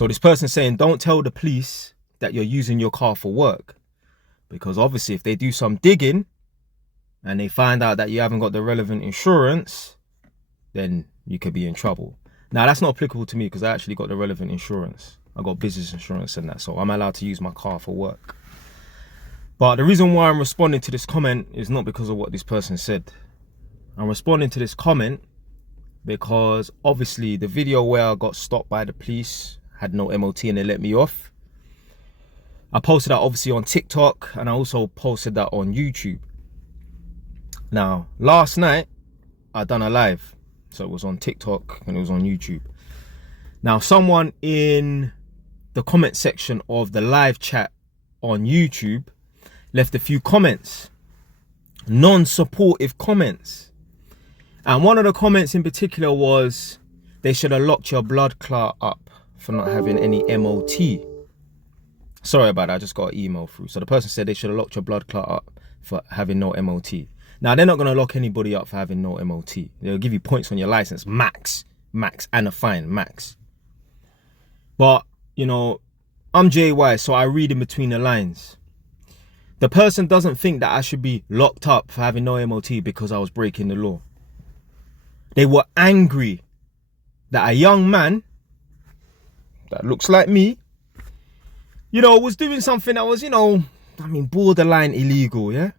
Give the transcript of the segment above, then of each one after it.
So this person's saying, don't tell the police that you're using your car for work. Because obviously if they do some digging and they find out that you haven't got the relevant insurance, then you could be in trouble. Now, that's not applicable to me because I actually got the relevant insurance. I got business insurance and that, so I'm allowed to use my car for work. But the reason why I'm responding to this comment is not because of what this person said. I'm responding to this comment because obviously the video where I got stopped by the police had no MOT and they let me off. I posted that obviously on TikTok and I also posted that on YouTube. Now, last night I done a live. So it was on TikTok and it was on YouTube. Now, someone in the comment section of the live chat on YouTube left a few comments, non-supportive comments. And one of the comments in particular was, they should have locked your blood clot up for not having any MOT. Sorry about that, I just got an email through. So the person said they should have locked your blood clot up for having no MOT. Now, they're not going to lock anybody up for having no MOT. They'll give you points on your license, max, and a fine, max. But, you know, I'm JY, so I read in between the lines. The person doesn't think that I should be locked up for having no MOT because I was breaking the law. They were angry that a young man that looks like me, you know, was doing something that was, you know, borderline illegal, yeah?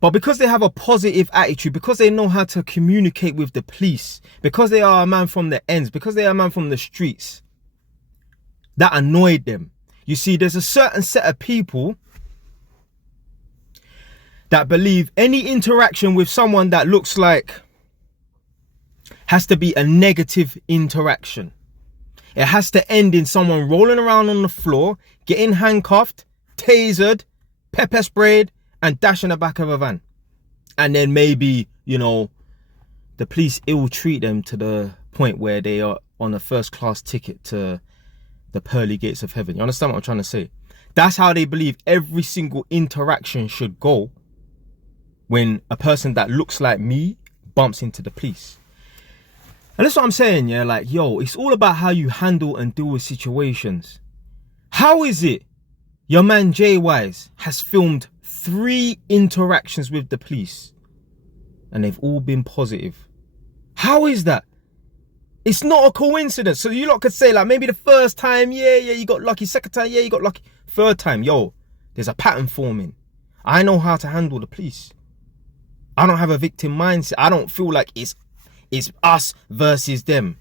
But because they have a positive attitude, because they know how to communicate with the police, because they are a man from the ends, because they are a man from the streets, that annoyed them. You see, there's a certain set of people that believe any interaction with someone that looks like has to be a negative interaction. It has to end in someone rolling around on the floor, getting handcuffed, tasered, pepper sprayed, and dash in the back of a van. And then maybe, you know, the police ill-treat them to the point where they are on a first-class ticket to the pearly gates of heaven. You understand what I'm trying to say? That's how they believe every single interaction should go when a person that looks like me bumps into the police. And that's what I'm saying, yeah? Like, yo, it's all about how you handle and deal with situations. How is it your man J-Wise has filmed 3 interactions with the police and they've all been positive? How is that? It's not a coincidence. So you lot could say, like, maybe the first time, yeah, you got lucky. Second time, yeah, you got lucky. Third time, yo, there's a pattern forming. I know how to handle the police. I don't have a victim mindset. I don't feel like it's us versus them.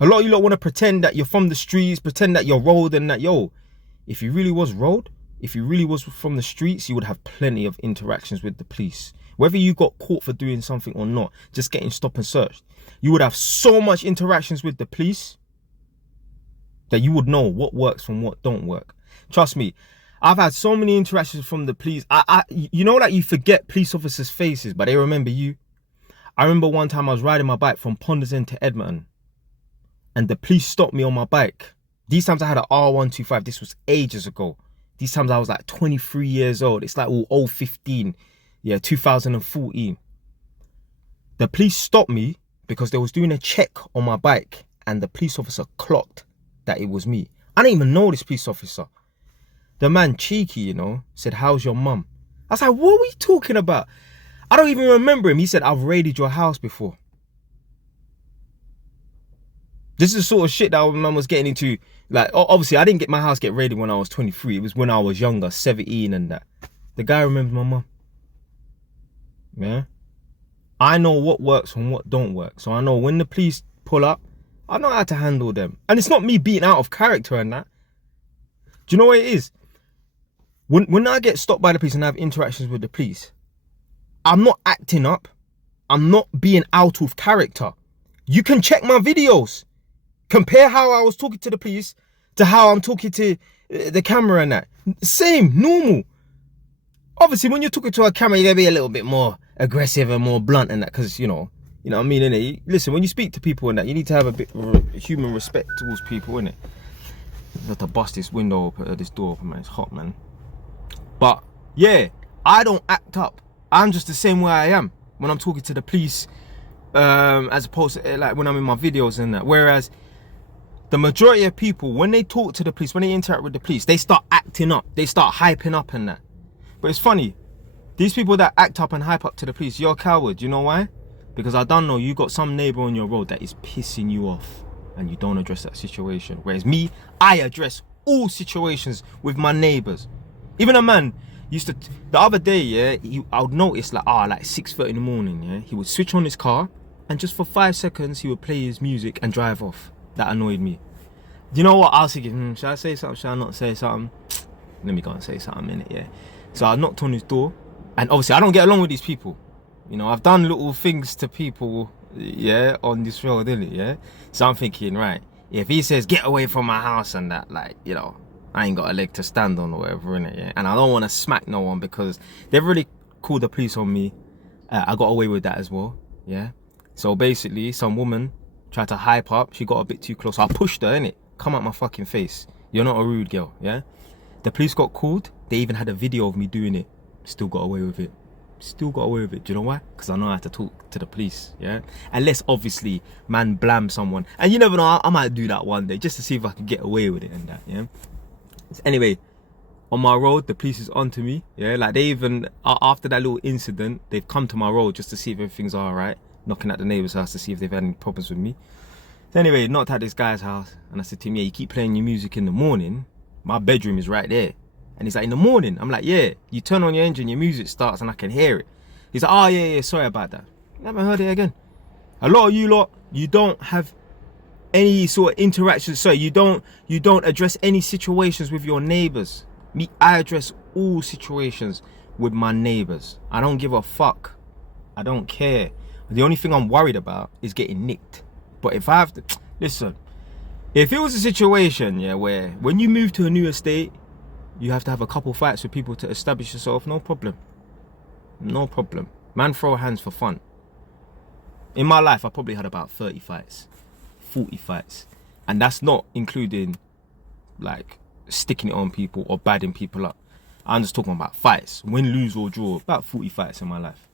A lot of you lot want to pretend that you're from the streets, pretend that you're road and that, yo, if you really was road, if you really was from the streets, you would have plenty of interactions with the police. Whether you got caught for doing something or not, just getting stopped and searched, you would have so much interactions with the police that you would know what works from what don't work. Trust me, I've had so many interactions from the police. You know, like, you forget police officers' faces, but they remember you. I remember one time I was riding my bike from Ponders End to Edmonton, and the police stopped me on my bike. These times I had an R125. This was ages ago. These times I was like 23 years old. It's like 015. Yeah, 2014. The police stopped me because they was doing a check on my bike and the police officer clocked that it was me. I didn't even know this police officer. The man, cheeky, you know, said, "How's your mum?" I was like, what were you talking about? I don't even remember him. He said, "I've raided your house before." This is the sort of shit that my mum was getting into. Like, obviously, I didn't get my house get raided when I was 23. It was when I was younger, 17 and that. The guy remembers my mum. Yeah? I know what works and what don't work. So I know when the police pull up, I know how to handle them. And it's not me being out of character and that. Do you know what it is? When I get stopped by the police and I have interactions with the police, I'm not acting up. I'm not being out of character. You can check my videos. Compare how I was talking to the police to how I'm talking to the camera and that. Same, normal. Obviously, when you're talking to a camera, you're going to be a little bit more aggressive and more blunt and that, because, you know what I mean, innit? Listen, when you speak to people and that, you need to have a bit of human respect towards people, innit? I have to bust this window open, this door open, man. It's hot, man. But, yeah, I don't act up. I'm just the same way I am. When I'm talking to the police, as opposed to like when I'm in my videos and that. Whereas the majority of people, when they talk to the police, when they interact with the police, they start acting up, they start hyping up and that. But it's funny, these people that act up and hype up to the police, you're a coward. You know why? Because I don't know, you got some neighbor on your road that is pissing you off and you don't address that situation. Whereas me, I address all situations with my neighbors. Even a man used to, the other day, yeah, I would notice like 6:30 in the morning, yeah, he would switch on his car and just for 5 seconds he would play his music and drive off. That annoyed me. You know what? I was thinking, should I say something? Should I not say something? Let me go and say something in it, yeah. So I knocked on his door, and obviously I don't get along with these people. You know, I've done little things to people, yeah, on this road, innit, yeah. So I'm thinking, right, if he says get away from my house and that, like, you know, I ain't got a leg to stand on or whatever, innit, yeah. And I don't want to smack no one because they've really called the police on me. I got away with that as well, yeah. So basically, some woman tried to hype up. She got a bit too close. I pushed her, innit? Come out my fucking face. You're not a rude girl, yeah? The police got called. They even had a video of me doing it. Still got away with it. Still got away with it. Do you know why? Because I know how to talk to the police, yeah? Unless, obviously, man blam someone. And you never know, I might do that one day just to see if I can get away with it and that, yeah? So anyway, on my road, the police is onto me, yeah? Like, they even, after that little incident, they've come to my road just to see if everything's all right. Knocking at the neighbour's house to see if they've had any problems with me. So anyway, knocked at this guy's house and I said to him, yeah, you keep playing your music in the morning. My bedroom is right there. And he's like, in the morning? I'm like, yeah, you turn on your engine, your music starts and I can hear it. He's like, oh yeah, sorry about that. Never heard it again. A lot of you lot, you don't have any sort of interaction. So you don't address any situations with your neighbours. Me, I address all situations with my neighbours. I don't give a fuck. I don't care. The only thing I'm worried about is getting nicked. But if I have to, listen, if it was a situation, yeah, where when you move to a new estate, you have to have a couple fights with people to establish yourself, no problem. No problem. Man, throw hands for fun. In my life, I probably had about 30 fights, 40 fights. And that's not including, like, sticking it on people or badding people up. I'm just talking about fights. Win, lose, or draw. About 40 fights in my life.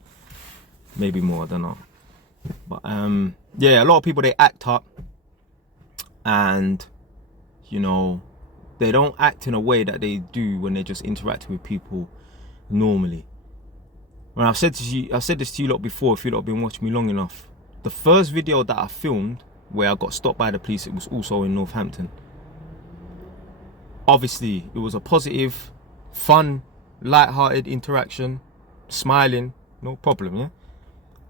Maybe more, I don't know. But yeah, a lot of people, they act up and, you know, they don't act in a way that they do when they're just interacting with people normally. When I've said this to you lot before, if you lot have been watching me long enough, the first video that I filmed where I got stopped by the police, it was also in Northampton. Obviously, it was a positive, fun, light-hearted interaction, smiling, no problem, yeah?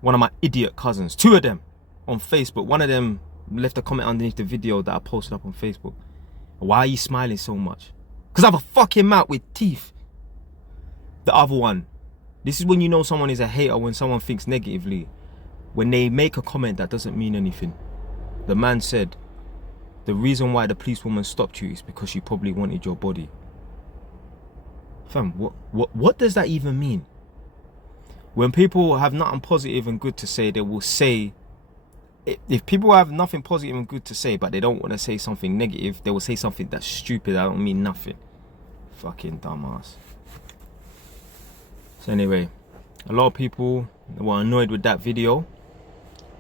One of my idiot cousins, 2 of them, on Facebook. One of them left a comment underneath the video that I posted up on Facebook. Why are you smiling so much? Because I have a fucking mouth with teeth. The other one, this is when you know someone is a hater, when someone thinks negatively. When they make a comment that doesn't mean anything. The man said, the reason why the policewoman stopped you is because she probably wanted your body. Fam, what does that even mean? When people have nothing positive and good to say, they will say, if people have nothing positive and good to say, but they don't want to say something negative, they will say something that's stupid, that don't mean nothing. Fucking dumbass. So anyway, a lot of people were annoyed with that video.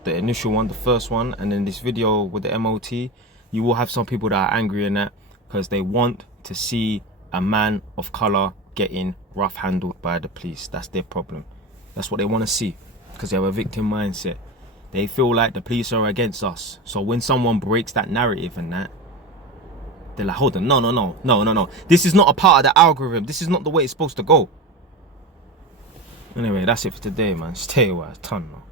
The initial one, the first one, and then this video with the MOT. You will have some people that are angry in that because they want to see a man of colour getting rough handled by the police. That's their problem. That's what they want to see because they have a victim mindset. They feel like the police are against us. So when someone breaks that narrative and that, they're like, hold on, no. This is not a part of the algorithm. This is not the way it's supposed to go. Anyway, that's it for today, man. Stay away, ton, man.